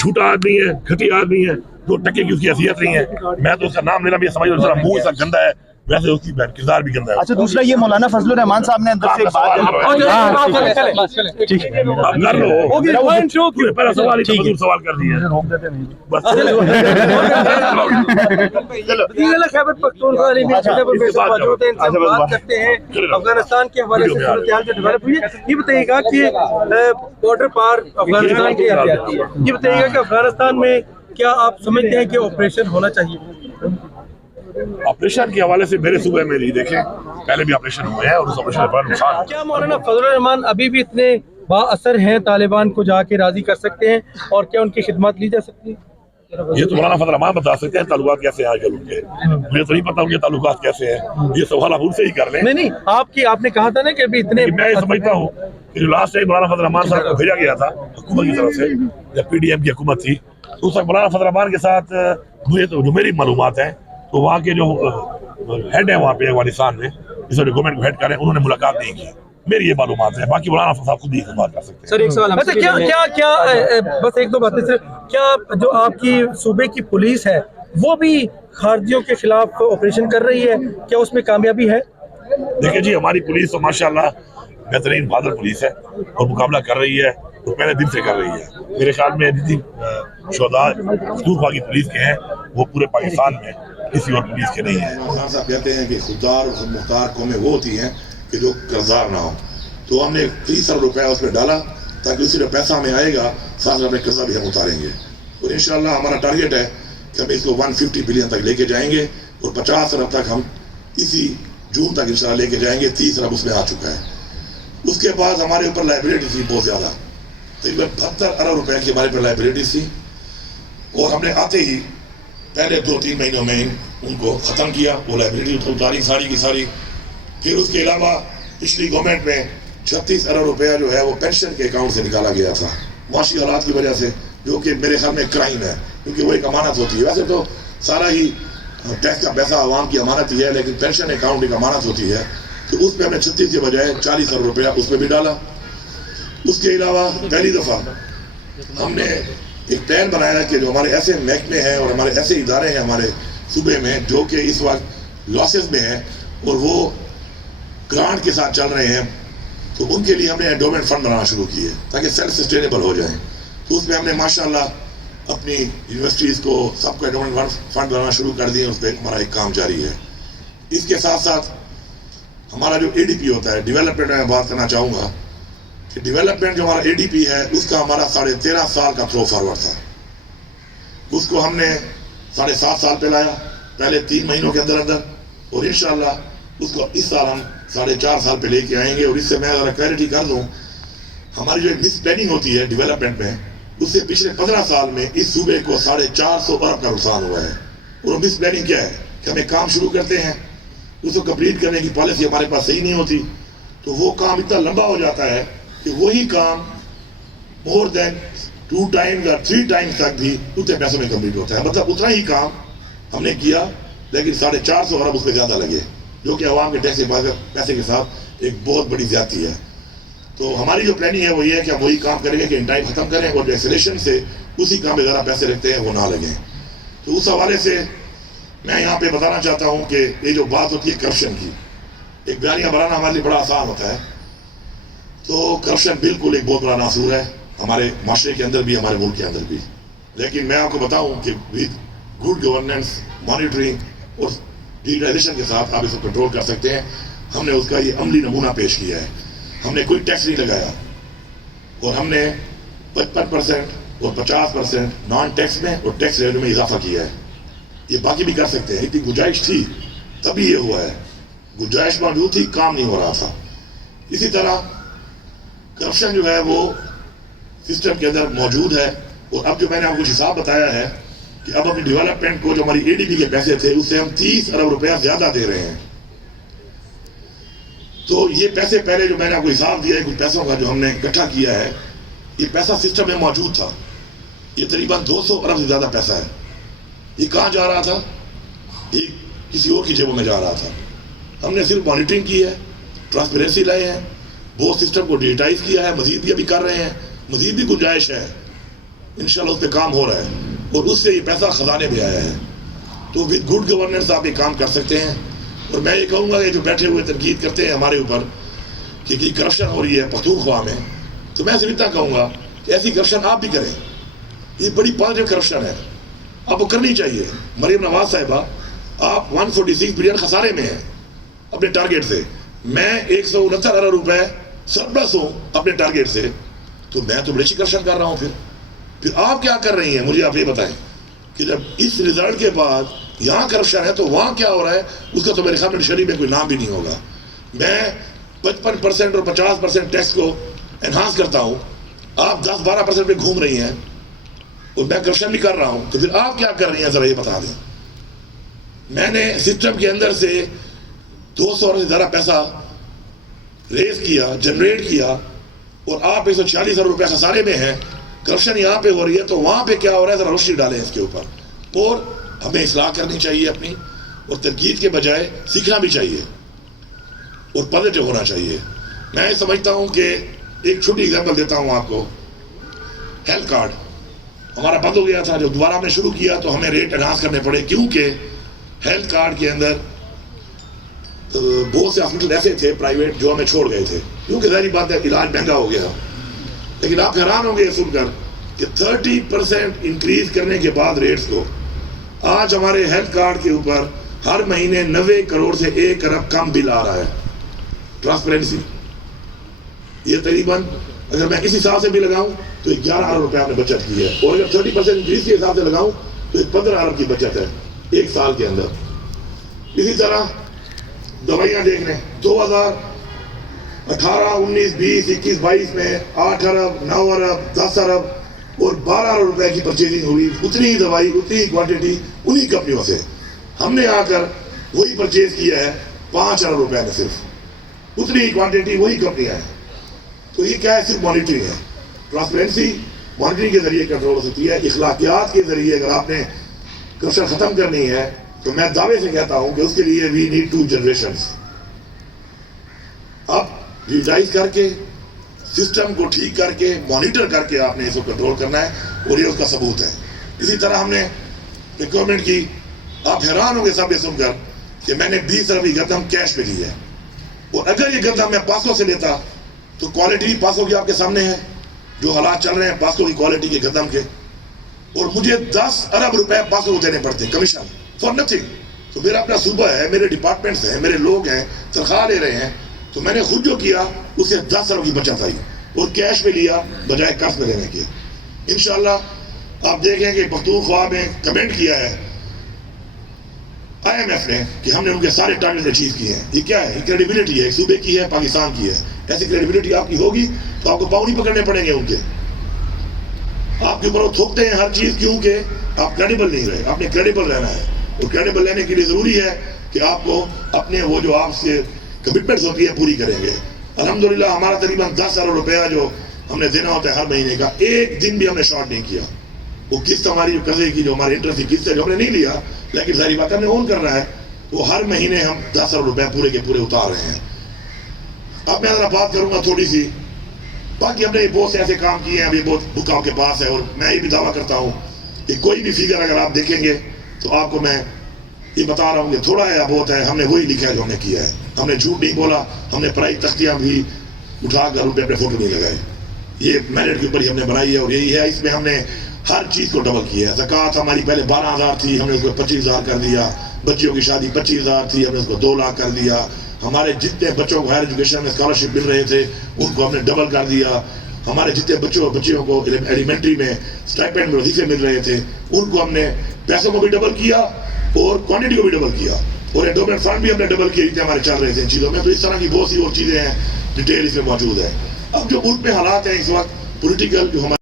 झूठा आदमी है, घटिया आदमी है, 2 टके की उसकी हैसियत नहीं है। मैं तो उसका नाम लेना भी समझ लो, मुंह ऐसा गंदा है, वैसे उसकी किरदार भी गंदा है। अच्छा, दूसरा ये मौलाना फजलुर रहमान साहब ने अंदर से एक बात कर लो, पहला सवाल ही तो सवाल कर दिया, बस खैबर पख्तूनख्वा मौजूद हैं, इनसे बात करते हैं अफगानिस्तान के हवाले से सूरत-ए-हाल जो डेवलप हुई है। ये बताइएगा कि बॉर्डर पार अफगानिस्तान की आती है, ये बताइएगा कि अफगानिस्तान में क्या आप समझते हैं कि ऑपरेशन होना चाहिए? ऑपरेशन के हवाले से मेरे सूबे में नहीं देखें, पहले भी ऑपरेशन हुए हैं और उस ऑपरेशन पर नुकसान। क्या मौलाना फजलुर रहमान अभी भी इतने बाअसर हैं, तालिबान को जाके राजी कर सकते हैं और क्या उनकी खिदमत ली जा सकती है? ये तो मौलाना फजल रहमान बता सकते हैं ताल्लुकात कैसे हैं आजकल उनके, मुझे तो नहीं पता उनके ताल्लुकात कैसे हैं, ये सवाल आप उनसे ही कर लें। नहीं, आपने कहा था ना कि अभी इतने, मैं ये समझता हूँ कि जो लास्ट टाइम मौलाना फजल रहमान साहब को भेजा गया था हुकूमत की तरफ से, जब PDM की हुकूमत थी, तो उस वक्त मौलाना फजल रहमान के साथ मुझे तो जो मेरी मालूमात है तो वहाँ के जो हेड है वहाँ पे अफगानिस्तान में, जिस गवर्नमेंट को हेड करें, उन्होंने मुलाकात नहीं की, मेरी ये मालूमात है। बाकी मौलाना साहब खुद ही बात कर सकते हैं। सर एक सवाल, अच्छा क्या बस एक दो बातें सर, क्या जो आपकी सूबे की पुलिस है वो भी खारजियों के खिलाफ ऑपरेशन कर रही है, क्या उसमें कामयाबी है? देखिए जी, हमारी पुलिस तो माशाल्लाह बेहतरीन बहादुर पुलिस है और मुकाबला कर रही है, तो पहले दिन से कर रही है। मेरे ख्याल में जितनी शोधा पख्तूनख्वा की पुलिस के हैं वो पूरे पाकिस्तान में किसी और पुलिस के नहीं है। साहब कहते हैं कि खुददार और मुख्तार कौमें वो होती हैं कि जो कर्जदार ना हो, तो हमने 30 अरब रुपया उस पर डाला ताकि उसी पैसा हमें आएगा, साथ में अपने कर्जा भी हम उतारेंगे और इंशाल्लाह हमारा टारगेट है कि हम इसको 150 बिलियन तक लेके जाएंगे और 50 अरब तक हम इसी जून तक इंशाल्लाह लेके जाएंगे। 30 अरब उसमें आ चुका है। उसके बाद हमारे ऊपर लाइबिलिटी थी बहुत ज़्यादा, तकरीबन 72 अरब रुपए की हमारे ऊपर लाइबिलिटी थी और हमने आते ही पहले 2-3 महीनों में उनको ख़त्म किया, वो लाइबिलिटी उतारी सारी की सारी। फिर उसके अलावा पिछली गवर्नमेंट में 36 अरब रुपया जो है वो पेंशन के अकाउंट से निकाला गया था, माशी हालात की वजह से, जो कि मेरे ख्याल में क्राइम है, क्योंकि वो एक अमानत होती है। वैसे तो सारा ही टैक्स का पैसा आवाम की अमानत ही है, लेकिन पेंशन अकाउंट एक अमानत होती है, तो उस पर हमने 36 के बजाय 40 अरब रुपया उस पर भी डाला। उसके अलावा पहली दफ़ा हमने एक प्लान बनाया कि जो हमारे ऐसे महकमे हैं और हमारे ऐसे इदारे हैं हमारे सूबे में जो कि इस वक्त लॉसेस में हैं और वो ग्रांट के साथ चल रहे हैं, तो उनके लिए हमने एंडोमेंट फंड बनाना शुरू किए ताकि सेल्फ सस्टेनेबल हो जाएं। तो उसमें हमने माशाल्लाह अपनी यूनिवर्सिटीज़ को सबको एंडोमेंट फंड बनाना शुरू कर दिए, उस पर हमारा एक काम जारी है। इसके साथ साथ हमारा जो ADP होता है, डेवलपमेंट में बात करना चाहूँगा कि डेवलपमेंट जो हमारा ADP है उसका हमारा 13.5 साल का थ्रो फॉरवर्ड था, उसको हमने 7.5 साल पे लाया, पहले 3 महीनों के अंदर अंदर, और इंशाल्लाह उसको इस साल हम 4.5 साल पे लेके आएंगे। और इससे मैं ज़रा क्लैरिटी कर दूँ, हमारी जो मिस प्लानिंग होती है डेवलपमेंट में, उससे पिछले 15 साल में इस सूबे को 450 अरब का नुकसान हुआ है। और मिस प्लानिंग क्या है कि हमें काम शुरू करते हैं, उसको कंप्लीट करने की पॉलिसी हमारे पास सही नहीं होती, तो वो काम इतना लंबा हो जाता है कि वही काम मोर देन 2 टाइम्स या 3 टाइम्स तक भी उतने पैसों में कंप्लीट होता है। मतलब उतना ही काम हमने किया लेकिन 450 अरब उस पर ज़्यादा लगे, जो कि आवाम के टैक्स के पैसे के साथ एक बहुत बड़ी ज्यादती है। तो हमारी जो प्लानिंग है वो ये है कि हम वही काम करेंगे कि इन टाइम ख़त्म करें और जो एक्सेलेरेशन से उसी काम में ज़्यादा पैसे रखते हैं वो ना लगें। तो उस हवाले से मैं यहाँ पे बताना चाहता हूँ कि ये जो बात होती है करप्शन की, एक बयानिया बनाना हमारे लिए बड़ा आसान होता है, तो करप्शन बिल्कुल एक बहुत बड़ा नासूर है हमारे माशरे के अंदर भी, हमारे मुल्क के अंदर भी। लेकिन मैं आपको बताऊं कि विद गुड गवर्नेंस, मॉनिटरिंग और डिजिटलाइजेशन के साथ आप इसको कंट्रोल कर सकते हैं। हमने उसका ये अमली नमूना पेश किया है। हमने कोई टैक्स नहीं लगाया और हमने 55% और 50% नॉन टैक्स में और टैक्स रेवेन्यू में इजाफा किया है। ये बाकी भी कर सकते हैं, इतनी गुंजाइश थी तभी ये हुआ है, गुंजाइश मौजूद थी, काम नहीं हो रहा था। इसी तरह करप्शन जो है वो सिस्टम के अंदर मौजूद है। और अब जो मैंने आपको हिसाब बताया है कि अब अपनी डेवलपमेंट को जो हमारी ADP के पैसे थे उससे हम 30 अरब रुपया ज्यादा दे रहे हैं। तो ये पैसे पहले जो मैंने आपको हिसाब दिया है कुछ पैसों का जो हमने इकट्ठा किया है, ये पैसा सिस्टम में मौजूद था, ये तकरीबन 200 अरब से ज्यादा पैसा है। ये कहाँ जा रहा था? ये किसी और की जेबों में जा रहा था। हमने सिर्फ मॉनिटरिंग की है, ट्रांसपेरेंसी लाए हैं, वो सिस्टम को डिजिटाइज किया है, मजीद भी अभी कर रहे हैं, मजीद भी गुंजाइश है। इंशाल्लाह उस पर काम हो रहा है और उससे ये पैसा खजाने में आया है। तो विद गुड गवर्नेंस आप ये काम कर सकते हैं। और मैं ये कहूँगा कि जो बैठे हुए तनकीद करते हैं हमारे ऊपर कि करप्शन हो रही है पख्तूनख्वा में, तो मैं सिर्फ इतना कहूँगा कि ऐसी करप्शन आप भी करें। ये बड़ी पॉजिटिव करप्शन है, आपको करनी चाहिए। मरीम नवाज साहिबा, आप 146 बिलियन खसारे में हैं अपने टारगेट से, मैं 169 अरब रुपए सरप्लस हूँ अपने टारगेट से, तो मैं तो बड़ी करप्शन कर रहा हूँ। फिर आप क्या कर रही हैं, मुझे आप ये बताएं कि जब इस रिजल्ट के बाद यहाँ करप्शन है तो वहाँ क्या हो रहा है, उसका तो मेरे ख्याल में शरीफ में कोई नाम भी नहीं होगा। मैं 55% और 50% टैक्स को एनहांस करता हूँ, आप 10-12% पे घूम रही हैं और मैं करप्शन भी कर रहा हूँ, तो फिर आप क्या कर रही हैं ज़रा ये बता दें। मैंने सिस्टम के अंदर से 200 अरब से ज़्यादा पैसा रेज किया, जनरेट किया, और आप 146 अरब रुपये खसारे में हैं। करप्शन यहाँ पे हो रही है, तो वहाँ पे क्या हो रहा है, ज़रा रोशनी डालें इसके ऊपर। और हमें इस्लाह करनी चाहिए अपनी, और तनकीद के बजाय सीखना भी चाहिए और पॉजिटिव होना चाहिए। मैं समझता हूँ कि एक छोटी एग्जाम्पल देता हूँ आपको। हेल्थ कार्ड हमारा बंद हो गया था, जो दोबारा हमने शुरू किया तो हमें रेट एनहांस करने पड़े, क्योंकि हेल्थ कार्ड के अंदर बहुत से हॉस्पिटल ऐसे थे प्राइवेट जो हमें छोड़ गए थे, क्योंकि ज़ाहिर बात है इलाज महंगा हो गया। लेकिन आप हैरान होंगे ये सुनकर कि 30% इंक्रीज करने के बाद रेट्स को, आज हमारे हेल्थ कार्ड के ऊपर हर महीने 90 करोड़ से 1 अरब कम बिल आ रहा है। ट्रांसपेरेंसी, ये तकरीबन अगर मैं इस हिसाब से भी लगाऊं तो 11 अरब रुपये आपने बचत की है, और अगर 30% इंक्रीज के हिसाब से लगाऊं तो 15 अरब की बचत है एक साल के अंदर। इसी तरह दवाइयाँ देख लें, 2018, 19, 20, 21, 22 में 8 अरब, 9 अरब, 10 अरब और 12 अरब रुपए की परचेजिंग हुई। उतनी ही दवाई, उतनी ही क्वांटिटी उन्हीं कंपनियों से। हमने आकर वही परचेज किया है 5 अरब रुपए में, सिर्फ उतनी ही क्वांटिटी, वही कंपनियां हैं। तो ये क्या है, सिर्फ मॉनिटरिंग है। ट्रांसपेरेंसी मॉनिटरिंग के जरिए कंट्रोल हो सकती है। इखलाकियात के जरिए अगर आपने करप्शन खत्म करनी है तो मैं दावे से कहता हूं कि उसके लिए वी नीड 2 जनरेशंस। अब रिवाइज करके, सिस्टम को ठीक करके, मॉनिटर करके आपने इसको कंट्रोल करना है, और ये उसका सबूत है। इसी तरह हमने रिक्वायरमेंट की, आप हैरान होंगे सब ये सुनकर कि मैंने 20 अरब की गंदम कैश पे ली है, और अगर ये गंदम मैं पासों से लेता तो क्वालिटी पासों की आपके सामने है, जो हालात चल रहे हैं पासों की क्वालिटी के गंदम के, और मुझे 10 अरब रुपए पासों को देने पड़ते हैं कमीशन फॉर नथिंग। तो मेरा अपना सूबा है, मेरे डिपार्टमेंट्स हैं, मेरे लोग हैं, तनख्वाह ले रहे हैं, तो मैंने खुद जो किया उससे 10 अरब की बचत आई, और कैश में लिया बजाय कर्ज में लेने के। इंशाल्लाह आप देखें कि पख्तूनख्वा में कमेंट किया है IMF ने कि हमने उनके सारे टारगेट अचीव किए हैं। ये क्या है, ये क्रेडिबिलिटी है, सूबे की है, पाकिस्तान की है। ऐसी क्रेडिबिलिटी आपकी होगी तो आपको पाँव नहीं पकड़ने पड़ेंगे उनके, आपके ऊपर वो थोपते हैं हर चीज, क्योंकि आप क्रेडिबल नहीं रहे। आपने क्रेडिबल रहना है, और क्रेडिबल रहने के लिए जरूरी है कि आपको अपने वो जो आपसे कमिटमेंट्स होती है पूरी करेंगे। अल्हम्दुलिल्लाह हमारा तकरीबन 10 अरब रुपया जो हमने देना होता है हर महीने का, एक दिन भी हमने शॉर्ट नहीं किया। वो किस्त हमारी जो कर्जे की, जो हमारी इंटरेस्ट की किस्त है, जो हमने नहीं लिया, लेकिन सारी बात हमने ओन करना है, वो हर महीने हम 10 अरब रुपये पूरे के पूरे उतार रहे हैं। अब मैं जरा बात करूंगा थोड़ी सी, बाकी हमने बहुत से ऐसे काम किए हैं, अभी बहुत बुक आपके पास है, और मैं ये भी दावा करता हूँ कि कोई भी फिगर अगर आप देखेंगे तो आपको मैं ये बता रहा हूँ कि थोड़ा है या बहुत है, हमने वही लिखा है जो हमने किया है। हमने झूठ नहीं बोला, हमने प्राइस तख्तियाँ भी उठाकर उन पर अपने फोटो नहीं लगाए। ये मेरिट के ऊपर ही हमने बनाई है, और यही है, इसमें हमने हर चीज़ को डबल किया है। ज़कात हमारी पहले 12,000 थी, हमने उसको 25,000 कर दिया। बच्चियों की शादी 25,000 थी, हमने उसको 2 लाख कर दिया। हमारे जितने बच्चों को हायर एजुकेशन में स्कॉलरशिप मिल रहे थे उनको हमने डबल कर दिया। हमारे जितने बच्चियों को एलिमेंट्री में स्टाइपेंड में वजीफे मिल रहे थे उनको हमने पैसों को भी डबल किया और क्वांटिटी को भी डबल किया, और एंडोमेंट फंड भी हमने डबल किए थे हमारे चल रहे थे इन चीज़ों में। तो इस तरह की बहुत सी और चीज़ें हैं, डिटेल इसमें मौजूद है। अब जो मुल्क में हालात हैं इस वक्त, पॉलिटिकल जो हमारे